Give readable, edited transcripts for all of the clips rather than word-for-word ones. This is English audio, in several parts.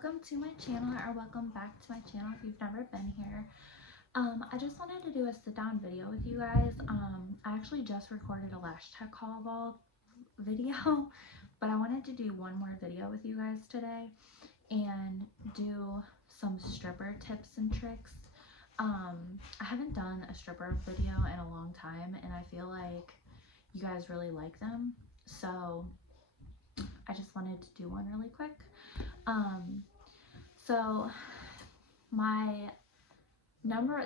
welcome to my channel, or welcome back to my channel if you've never been here. I just wanted to do a sit down video with you guys. I actually just recorded a lash tech haul ball video, but I wanted to do one more video with you guys today and do some stripper tips and tricks. I haven't done a stripper video in a long time, and I feel like you guys really like them, so I just wanted to do one really quick. So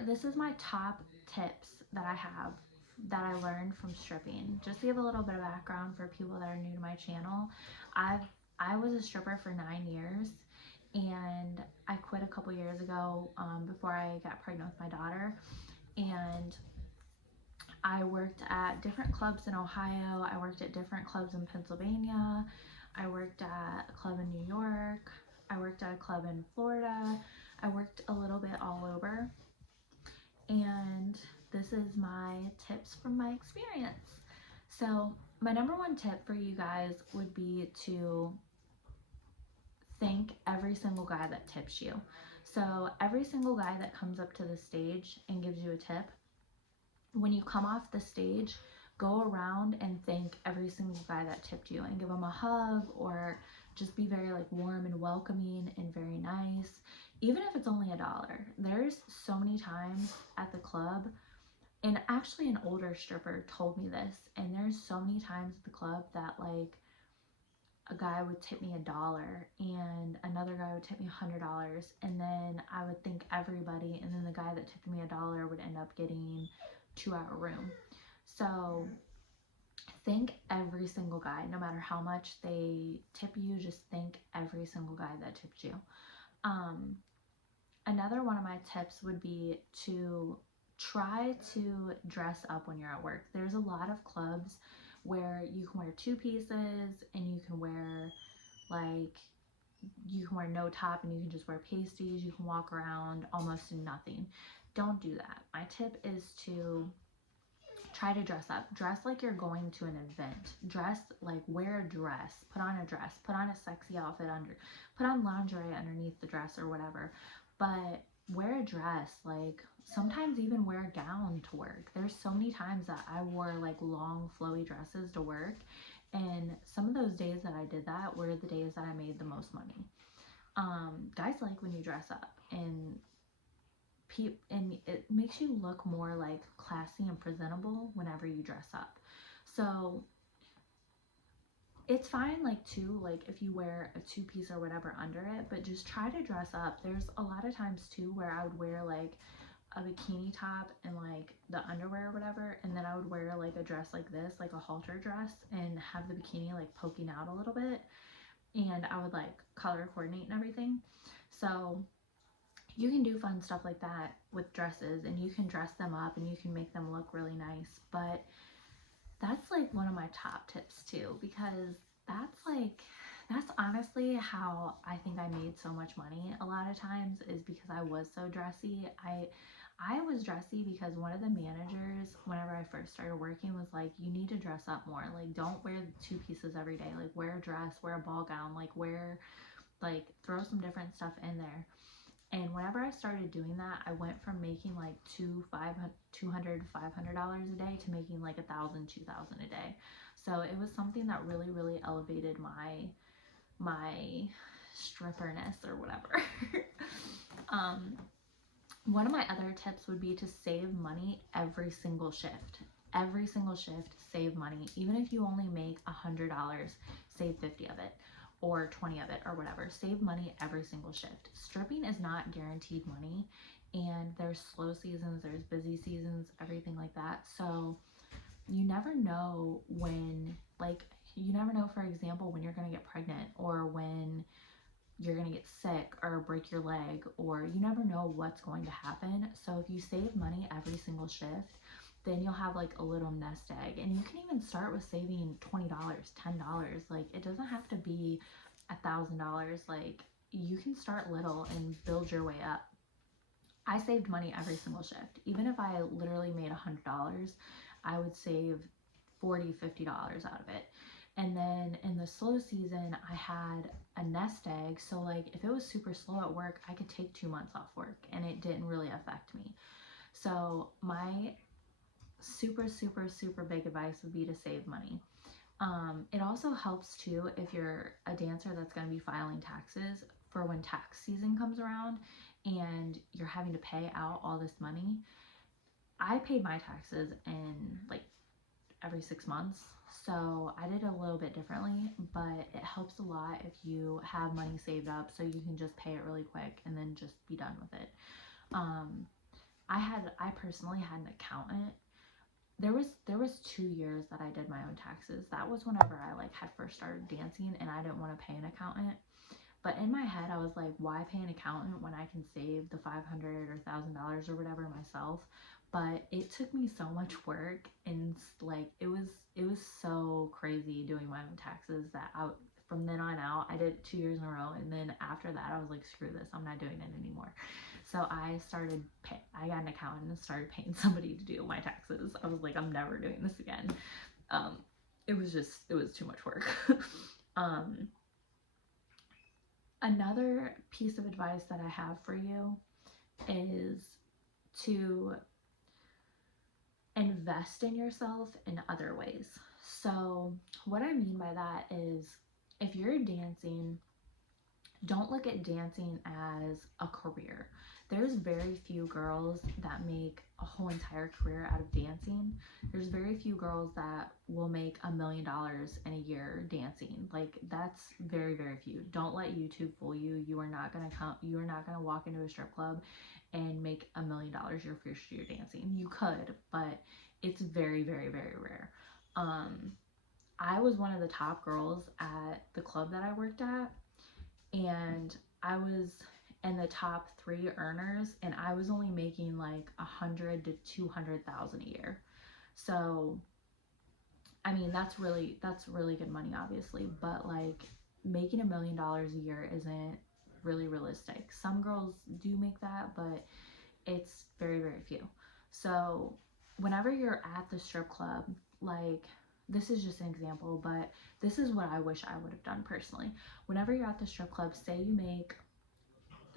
this is my top tips that I have that I learned from stripping. Just to give a little bit of background for people that are new to my channel, I was a stripper for 9 years, and I quit a couple years ago before I got pregnant with my daughter. And I worked at different clubs in Ohio. I worked at different clubs in Pennsylvania. I worked at a club in New York. I worked at a club in Florida. I worked a little bit all over. And this is my tips from my experience. So my number one tip for you guys would be to thank every single guy that tips you. So every single guy that comes up to the stage and gives you a tip, when you come off the stage, go around and thank every single guy that tipped you and give them a hug, or just be very warm and welcoming and very nice, even if it's only $1. There's so many times at the club, and actually an older stripper told me this, and there's so many times at the club that a guy would tip me $1 and another guy would tip me $100, and then I would thank everybody, and then the guy that tipped me $1 would end up getting 2-hour room. So thank every single guy, no matter how much they tip you. Just thank every single guy that tipped you. Another one of my tips would be to try to dress up when you're at work. There's a lot of clubs where you can wear 2 pieces, and you can wear no top, and you can just wear pasties. You can walk around almost in nothing. Don't do that. My tip is to try to dress up. Dress like you're going to an event. Wear a dress. Put on a dress. Put on a sexy outfit put on lingerie underneath the dress or whatever. But wear a dress. Sometimes even wear a gown to work. There's so many times that I wore long flowy dresses to work, and some of those days that I did that were the days that I made the most money. Guys like when you dress up, and it makes you look more classy and presentable whenever you dress up. So it's fine if you wear a 2-piece or whatever under it, but just try to dress up. There's a lot of times too where I would wear a bikini top and the underwear or whatever, and then I would wear a dress like this, a halter dress, and have the bikini poking out a little bit, and I would color coordinate and everything. So you can do fun stuff like that with dresses, and you can dress them up and you can make them look really nice. But that's one of my top tips too, because that's honestly how I think I made so much money a lot of times, is because I was so dressy. I was dressy because one of the managers, whenever I first started working, was you need to dress up more. Don't wear 2 pieces every day. Wear a dress, wear a ball gown, throw some different stuff in there. And whenever I started doing that, I went from making $200, $500 a day to making $1,000, $2,000 a day. So it was something that really, really elevated my stripperness or whatever. One of my other tips would be to save money every single shift. Every single shift, save money. Even if you only make $100, save 50 of it, or 20 of it, or whatever. Save money every single shift. Stripping is not guaranteed money, and there's slow seasons, there's busy seasons, everything like that. So you never know when, for example, when you're going to get pregnant, or when you're going to get sick or break your leg, or you never know what's going to happen. So if you save money every single shift, then you'll have a little nest egg, and you can even start with saving $20, $10. It doesn't have to be $1,000. You can start little and build your way up. I saved money every single shift. Even if I literally made $100, I would save $40, $50 out of it. And then in the slow season, I had a nest egg. So, like, if it was super slow at work, I could take 2 months off work and it didn't really affect me. So, my super, super, super big advice would be to save money. It also helps too if you're a dancer that's going to be filing taxes for when tax season comes around and you're having to pay out all this money. I paid my taxes in like every 6 months. So I did it a little bit differently, but it helps a lot if you have money saved up so you can just pay it really quick and then just be done with it. Um, I personally had an accountant. There was 2 years that I did my own taxes. That was whenever I like had first started dancing and I didn't want to pay an accountant. But in my head, I was like, why pay an accountant when I can save the $500 or $1,000 or whatever myself? But it took me so much work, and like it was so crazy doing my own taxes that from then on out, I did it 2 years in a row, and then after that, I was like, screw this, I'm not doing it anymore. So I got an accountant and started paying somebody to do my taxes. I was like, I'm never doing this again. Um, it was too much work. um, Another piece of advice that I have for you is to invest in yourself in other ways. So, what I mean by that is if you're dancing, don't look at dancing as a career. There's very few girls that make a whole entire career out of dancing. There's very few girls that will make $1 million in a year dancing. Like, that's very, very few. Don't let YouTube fool you. You are not gonna walk into a strip club and make $1 million your first year dancing. You could, but it's very, very, very rare. I was one of the top girls at the club that I worked at, and I was in the top 3 earners, and I was only making like 100 to 200,000 a year. So, I mean, that's really good money, obviously, but like making $1 million a year isn't really realistic. Some girls do make that, but it's very, very few. So, whenever you're at the strip club, like, this is just an example, but this is what I wish I would have done personally. Whenever you're at the strip club, say you make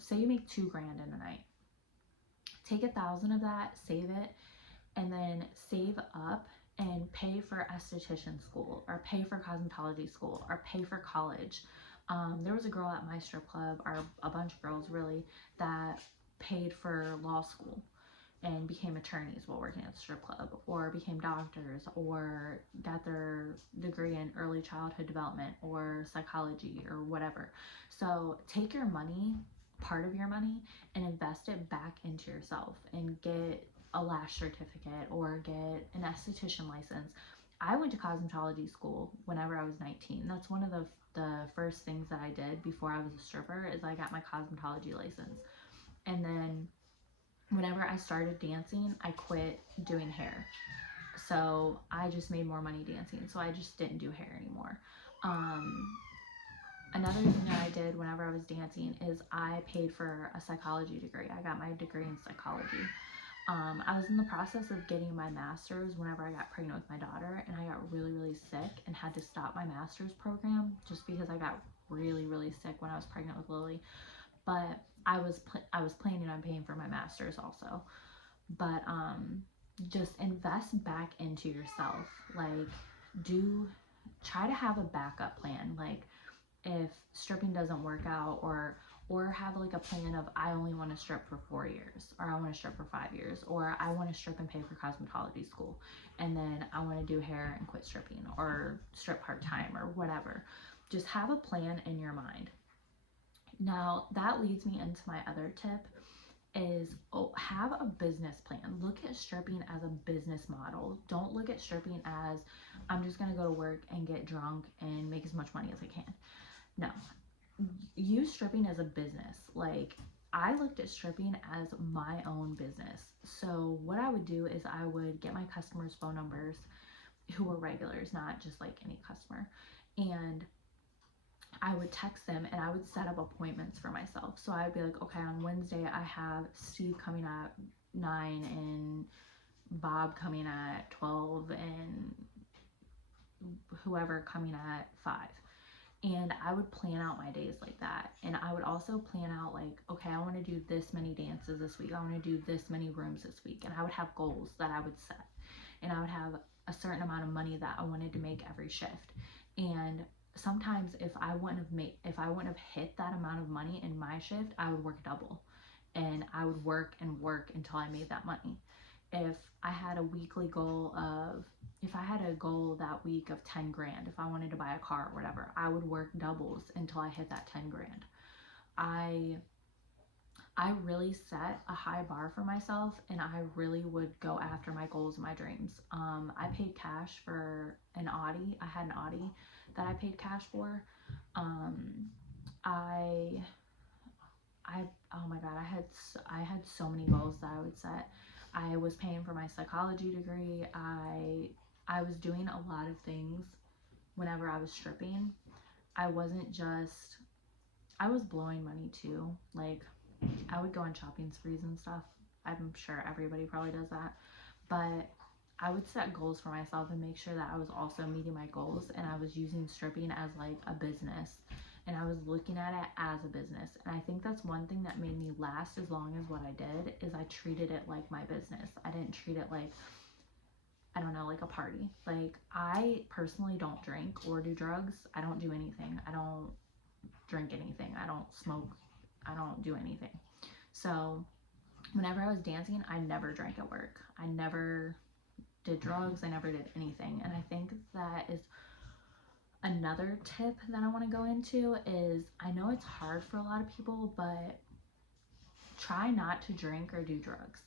$2,000 in a night. Take 1,000 of that, save it, and then save up and pay for esthetician school or pay for cosmetology school or pay for college. There was a girl at my strip club, or a bunch of girls really, that paid for law school and became attorneys while working at the strip club, or became doctors, or got their degree in early childhood development or psychology or whatever. So take your money, part of your money, and invest it back into yourself and get a lash certificate or get an esthetician license. I went to cosmetology school whenever I was 19. That's one of the first things that I did before I was a stripper, is I got my cosmetology license. And then whenever I started dancing, I quit doing hair. So I just made more money dancing. So I just didn't do hair anymore. Another thing that I did whenever I was dancing is I paid for a psychology degree. I got my degree in psychology. I was in the process of getting my master's whenever I got pregnant with my daughter, and I got really, really sick and had to stop my master's program just because I got really, really sick when I was pregnant with Lily. But I was planning on paying for my master's also. But just invest back into yourself. Like, try to have a backup plan. Like, if stripping doesn't work out, or have like a plan of, I only want to strip for 4 years, or I want to strip for 5 years, or I want to strip and pay for cosmetology school, and then I want to do hair and quit stripping, or strip part-time, or whatever. Just have a plan in your mind. Now, that leads me into my other tip is, have a business plan. Look at stripping as a business model. Don't look at stripping as, I'm just going to go to work and get drunk and make as much money as I can. No. Use stripping as a business. Like, I looked at stripping as my own business. So what I would do is I would get my customers' phone numbers who were regulars, not just like any customer, and I would text them and I would set up appointments for myself. So I would be like, okay, on Wednesday I have Steve coming at 9 and Bob coming at 12 and whoever coming at 5. And I would plan out my days like that. And I would also plan out like, okay, I want to do this many dances this week. I want to do this many rooms this week. And I would have goals that I would set. And I would have a certain amount of money that I wanted to make every shift. And sometimes if I wouldn't have hit that amount of money in my shift, I would work double. And I would work and work until I made that money. If I had a weekly goal if I had a goal that week of 10 grand, if I wanted to buy a car or whatever, I would work doubles until I hit that 10 grand. I really set a high bar for myself, and I really would go after my goals and my dreams. I paid cash for an Audi. I had an Audi that I paid cash for. Oh my God, I had so many goals that I would set. I was paying for my psychology degree. I was doing a lot of things whenever I was stripping. I was blowing money too. Like, I would go on shopping sprees and stuff. I'm sure everybody probably does that. But I would set goals for myself and make sure that I was also meeting my goals, and I was using stripping as like a business, and I was looking at it as a business. And I think that's one thing that made me last as long as what I did, is I treated it like my business. I didn't treat it like, I don't know, like a party. Like, I personally don't drink or do drugs. I don't do anything. I don't drink anything. I don't smoke. I don't do anything. So whenever I was dancing, I never drank at work. I never did drugs. I never did anything. And I think that is another tip that I want to go into. Is, I know it's hard for a lot of people, but try not to drink or do drugs.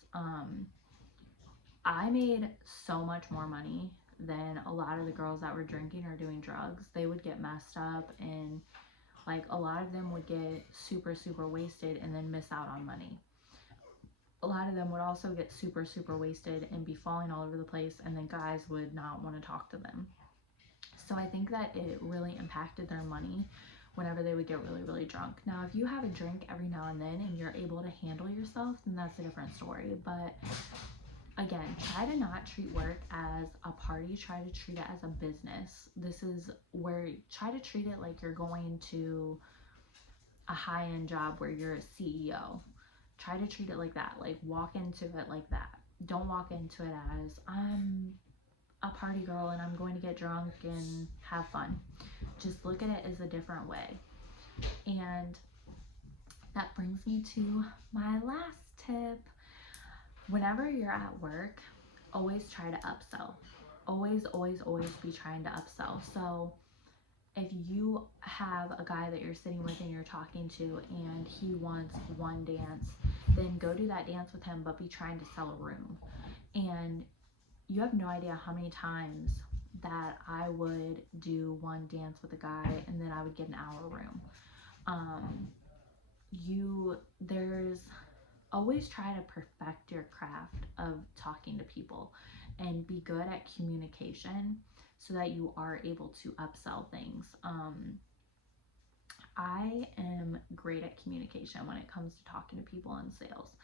I made so much more money than a lot of the girls that were drinking or doing drugs. They would get messed up, and like, a lot of them would get super, super wasted and then miss out on money. A lot of them would also get super, super wasted and be falling all over the place, and then guys would not want to talk to them. So I think that it really impacted their money whenever they would get really, really drunk. Now, if you have a drink every now and then and you're able to handle yourself, then that's a different story. But again, try to not treat work as a party. Try to treat it as a business. This is where, try to treat it like you're going to a high-end job where you're a CEO. Try to treat it like that. Like, walk into it like that. Don't walk into it as, I'm a party girl and I'm going to get drunk and have fun. Just look at it as a different way. And that brings me to my last tip. Whenever you're at work, always try to upsell. Always, always, always be trying to upsell. So if you have a guy that you're sitting with and you're talking to and he wants one dance, then go do that dance with him, but be trying to sell a room. And you have no idea how many times that I would do one dance with a guy and then I would get an hour room. There's always try to perfect your craft of talking to people and be good at communication so that you are able to upsell things. I am great at communication when it comes to talking to people in sales.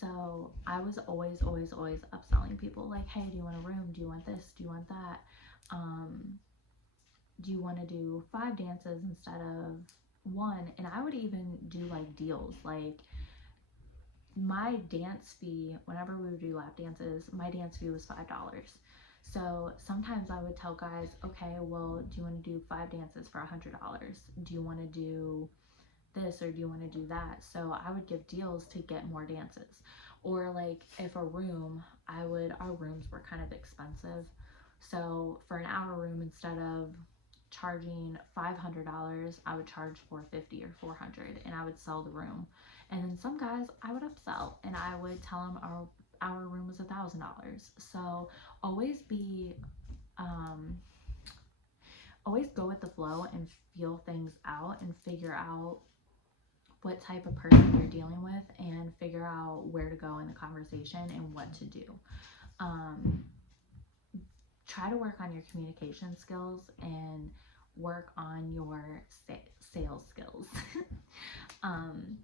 So I was always, always, always upselling people, like, hey, do you want a room? Do you want this? Do you want that? Do you want to do 5 dances instead of 1? And I would even do like deals. Like, my dance fee, whenever we would do lap dances, my dance fee was $5. So sometimes I would tell guys, okay, well, do you want to do 5 dances for $100? Do you want to do this, or do you want to do that? So I would give deals to get more dances. Or like, if a room, our rooms were kind of expensive. So for an hour room, instead of charging $500, I would charge $450 or $400, and I would sell the room. And then some guys I would upsell, and I would tell them our room was $1,000. So always always go with the flow and feel things out and figure out what type of person you're dealing with and figure out where to go in the conversation and what to do. Try to work on your communication skills and work on your sales skills.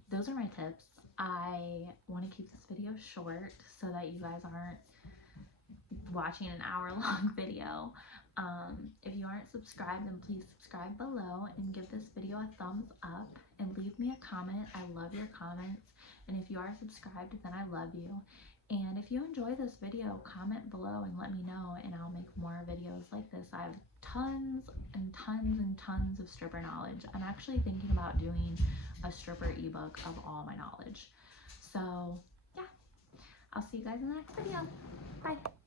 Those are my tips. I want to keep this video short so that you guys aren't watching an hour-long video. If you aren't subscribed, then please subscribe below and give this video a thumbs up and leave me a comment. I love your comments. And if you are subscribed, then I love you. And if you enjoy this video, comment below and let me know, and I'll make more videos like this. I have tons and tons and tons of stripper knowledge. I'm actually thinking about doing a stripper ebook of all my knowledge. So yeah, I'll see you guys in the next video. Bye.